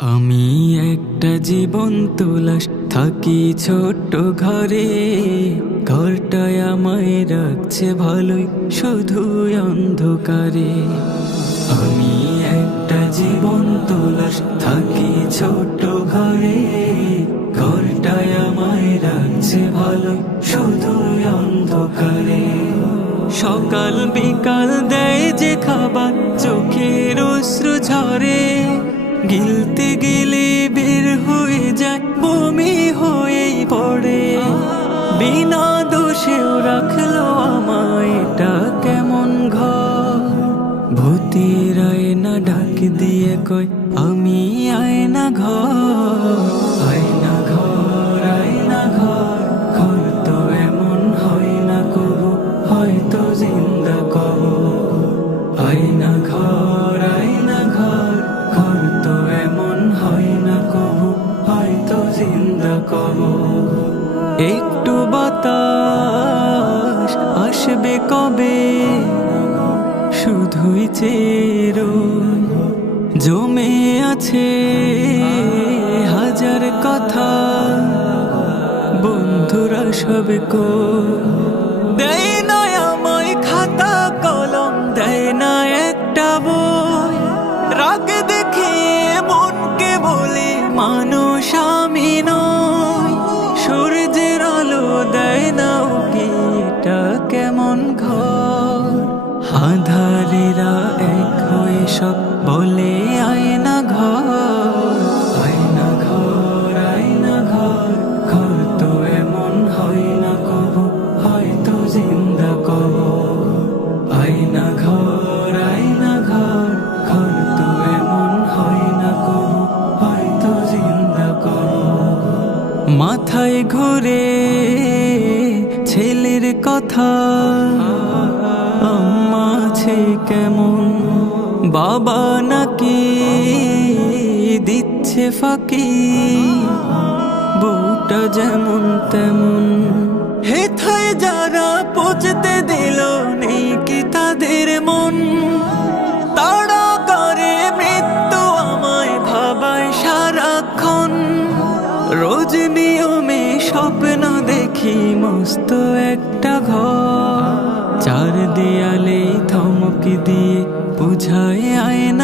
আমি একটা জীবন তুলাস, থাকি ছোট্ট ঘরে। ঘরটায় আমায় রাখছে ভালোই শুধু অন্ধকারে। আমি একটা জীবন তুলাস, থাকি ছোট্ট ঘরে। ঘরটায় আমায় রাখছে ভালোই শুধু অন্ধকারে। সকাল বিকাল দেয় যে খাবার, চোখের অশ্রু ঝরে। গিলতে গেলে বের হয়ে যায় বমি হয়েই পড়ে। বিনা দোষেও রাখল আমায়, এটা কেমন ঘর? ভূতের আয়না ডাক দিয়ে কয়, আমি আয়না ঘর ঘর ঘর। তো এমন হয় না হয়তো জিন্দা কবু কবু একটু বাতাস আসবে কবে? শুধুই চেরো জমে আছে হাজার কথা। বন্ধুরা সব কো দেয় না আমায় খাতা কলম, দেয় না একটা বই। রাগ দেখে মনকে বলে, মানুষ আমি নয় কেমন ঘর? হাধারেরা এক হয়ে সব বলে মাথায় ঘুরে ছেলের কথা। আম্মা আছে কেমন? বাবা নাকি দিচ্ছে ফাঁকি? বউটা যেমন তেমন। হেথায় যারা পচতে দিল দেখি মস্ত একটা ঘর। চার দেয়ালেই থমকি দিয়ে বুঝায় আয়না।